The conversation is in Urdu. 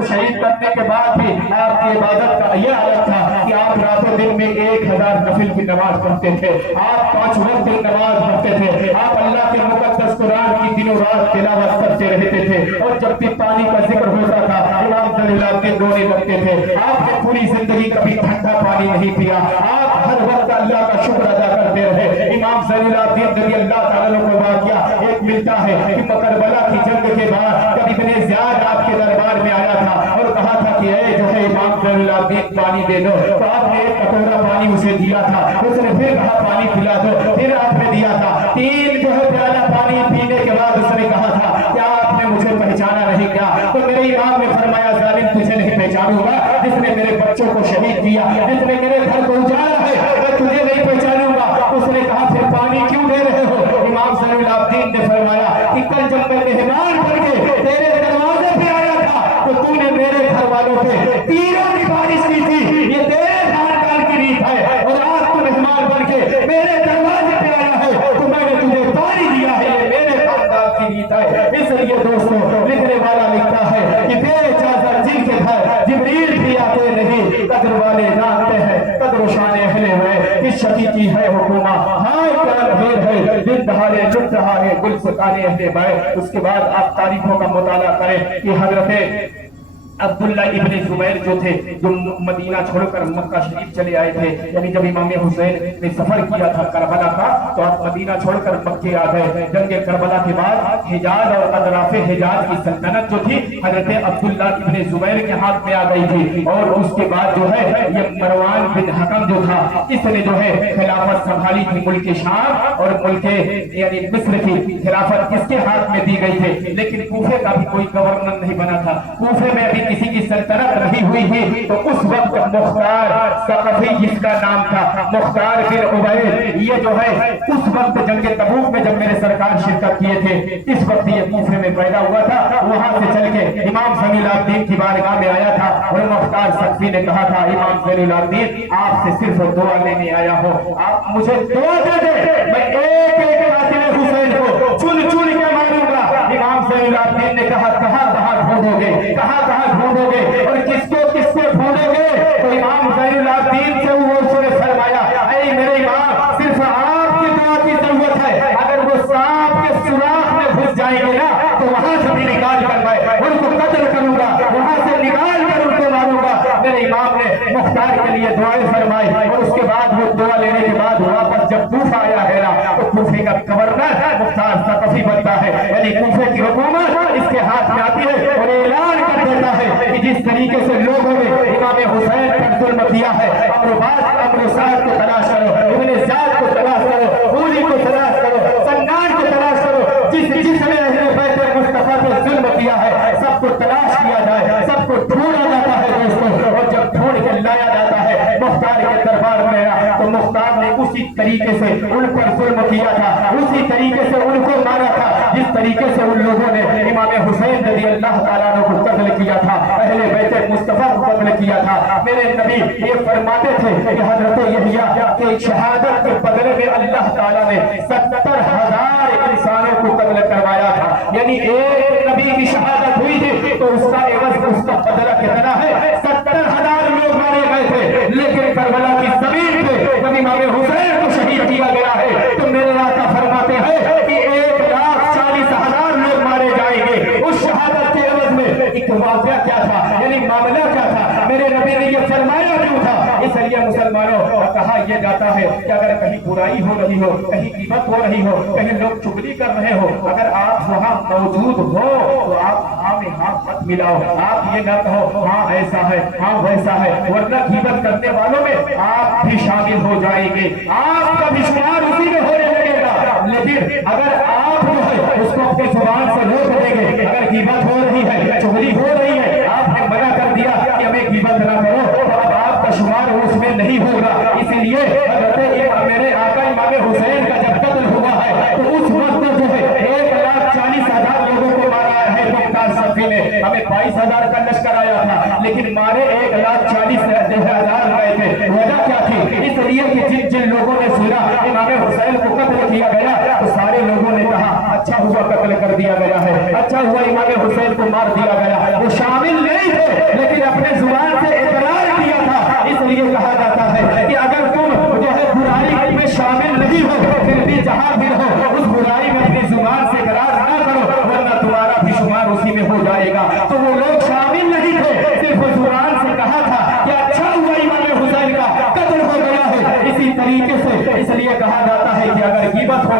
کو شہید کرنے کے بعد بھی آپ کی عبادت کا یہ عادت تھا کہ آپ راتوں دن میں 1000 نفل کی نماز پڑھتے تھے، آپ 5 وقت کی نماز پڑھتے تھے، آپ اللہ کے مقدس قرآن کی دنوں رات تلاوت کرتے رہتے تھے، اور جب بھی پانی کا ذکر ہوتا تھا امام صلی اللہ علیہ وسلم رونے لگتے تھے۔ آپ نے پوری زندگی کبھی ٹھنڈا پانی نہیں پیا، آپ ہر وقت اللہ کا شکر ادا کرتے رہے۔ امام صلی اللہ علیہ وسلم رضی اللہ تعالیٰ کو واقعہ ایک ملتا ہے کہ کربلا کی جنگ کے بعد جب ابن زیاد آپ کے دربار میں آیا تھا اور کہا تھا کہ اے جو ہے امام صلی اللہ علیہ وسلم پانی دے دو، تو آپ نے ایک کٹورا پانی اسے دیا تھا، اس نے پھر کہا پانی پلا دو، پھر آپ نے دیا تھا، 3 جو ہے پیالہ پانی پینے کے بعد اس نے کہا تھا کیا آپ نے مجھے پہچانا نہیں کیا؟ تو میرے امام نے فرمایا ظالم تجھے نہیں پہچانوں گا، جس نے میرے بچوں کو شہید کیا، جس نے میرے گھر کو اجاڑا ہے، میں تجھے نہیں پہچانوں گا۔ اس نے کہا پھر پانی کیوں دے رہے ہو؟ امام صلی اللہ علیہ وسلم نے فرمایا کہ کل جب میں مہمان بن کے تیرے دروازے پہ آیا تھا تو تو نے میرے گھر والوں پہ تیروں کی بارش کی تھی، یہ تیرے خاندان کی ریت ہے، اور آج تو مہمان بن کے میرے دروازے پہ آیا ہے تو میں نے تجھے پانی دیا ہے، یہ میرے خاندان کی ریت ہے۔ اس لیے دوستو لکھنے والا لکھتا ہے کہ بے اجازت جن کے گھر جبریل بھی آتے نہیں، قدر والے جانتے ہیں قدر و شان اہل ہوئے، اس شقی کی ہے حکومت، ہائے کیا بھیر ہے، دن دہاڑے لٹ رہا ہے گل سکانے اہل بائے۔ اس کے بعد آپ تاریخوں کا مطالعہ کریں کہ حضرت عبداللہ ابن زبیر جو تھے، جو مدینہ چھوڑ کر مکہ شریف چلے آئے تھے، یعنی جب امام حسین نے سفر کیا تھا کربلا کا تو آپ مدینہ چھوڑ کر مکے آ گئے۔ جنگ کربلا کے بعد حجاز اور اطراف حجاز کی سلطنت جو تھی حضرت عبداللہ ابن زبیر کے ہاتھ میں آ گئی تھی، اور اس کے بعد جو ہے یہ مروان بن حکم جو تھا اس نے جو ہے خلافت سنبھالی تھی، ملک شام اور ملک یعنی مصر کی خلافت کس کے ہاتھ میں دی گئی تھی، لیکن کوفے کا بھی کوئی گورنر نہیں بنا تھا، کوفے میں ابھی کسی کی سلطنت نہیں ہوئی تھی۔ تو اس وقت مختار ثقفی جس کا نام تھا مختار بن عبید، یہ جو ہے اس وقت جنگ تبوک میں جب میرے سرکار شرکت کیے تھے اس وقت یہ کوفے میں پیدا ہوا تھا، وہاں سے چل کے امام صلی اللہ علیہ وسلم کی بارگاہ میں آیا تھا، اور مختار ثقفی نے کہا تھا امام صلی اللہ علیہ وسلم آپ سے صرف دعا لینے آیا ہوں، آپ مجھے دعا دے دیں، میں ایک ایک قاتل حسین کو چن چن کے ماروں گا۔ امام صلی اللہ علیہ وسلم نے کہا کہاں کہاں ڈھونڈو گے، کہاں کہاں ڈھونڈو گے اور کس کو ڈھونڈو گے؟ تو امام صلی اللہ علیہ وسلم سے وہ نے فرمایا اے میرے امام صرف آپ کی دعا کی ضرورت ہے، اگر وہ سانپ کے سوراخ میں گھس جائیں گے نا تو وہاں سے بھی نکال کر میں ان کو قتل کروں گا، وہاں سے نکال کر ان کو ماروں گا۔ میرے امام نے مختار کے لیے دعائیں فرمائی، اور اس کے بعد وہ دعا لینے کے بعد واپس جب کوفہ آیا ہے نا تو کوفے کا گورنر مختار ثقفی بنتا ہے، یعنی کوفے کی حکومت اس کے ہاتھ میں آتی ہے، اور اعلان کر دیتا ہے کہ جس طریقے سے لوگوں نے امام حسین پر ظلم کیا ہے، امر سعد کو تلاش کرو، ابن زیاد کو تلاش کرو، خولی کو تلاش کرو، سنان کو تلاش کرو، جس نے اہل بیت مصطفیٰ پہ ظلم کیا ہے سب کو تلاش کیا جائے، سب کو ڈھونڈا جاتا ہے دوستوں، اور جب ڈھونڈ کے لایا جاتا ہے مختار کے دربار میں تو مختار نے اسی طریقے سے ان پر ظلم کیا تھا، اسی طریقے سے ان کو مارا تھا جس طریقے سے ان لوگوں نے امام حسین رضی اللہ تعالیٰ عنہ کو قتل کیا تھا، اہل بیت مصطفیٰ کو قتل کیا تھا۔ میرے نبی یہ فرماتے تھے کہ حضرت یحییٰ کی شہادت کے بدلے میں اللہ تعالیٰ نے 70,000 انسانوں کو قتل کروایا تھا، یعنی ایک نبی کی شہادت ہوئی تھی تو اس کا عوض اس کا بدلہ کتنا ہے؟ 70,000 لوگ مارے گئے تھے، لیکن کربلا کی زمین پہ جب امام حسین کو شہید کیا گیا ہے تو میرے آقا فرماتے ہیں کہ 1,40,000 لوگ مارے جائیں گے۔ اس شہادت کے عوض میں ایک واقعہ کیا تھا، یعنی معاملہ کیا تھا، میرے نبی نے یہ فرمایا کیوں تھا؟ اس لیے مسلمانوں کہا یہ جاتا ہے کہ اگر کہیں برائی ہو رہی ہو، کہیں غیبت ہو رہی ہو، کہیں لوگ چغلی کر رہے ہو، اگر آپ وہاں موجود ہو تو آپ ہاں میں ہاں مت ملاؤ، آپ یہ نہ کہو ہاں ایسا ہے ہاں ویسا ہے، ورنہ غیبت کرنے والوں میں آپ بھی شامل ہو جائیں گے، آپ کا بھی شمار اسی میں ہونے لگے گا۔ لیکن اگر آپ جو ہے اس کو اپنی زبان سے روک دیں گے، اگر غیبت ہو رہی ہے چغلی ہو رہی ہے، آپ نے منع کر دیا کہ ہمیں غیبت نہ کرو، تو اب آپ کا شمار اس میں نہیں ہوگا۔ اسی لیے حضرت میرے آقا امام حسین کا جب قتل ہوا ہے تو اس وقت جو ہے 1,40,000 لوگوں کو مارا ہے مختار ثقفی نے، ہمیں 22,000 کا لشکر آیا تھا لیکن مارے 1,40,000 گئے تھے۔ وجہ کیا تھی؟ اس لیے کہ جن لوگوں نے سنا امام حسین کو قتل کیا گیا تو سارے لوگوں نے کہا اچھا ہوا قتل کر دیا گیا ہے، اچھا ہوا امام حسین کو مار دیا گیا، وہ شامل نہیں تھے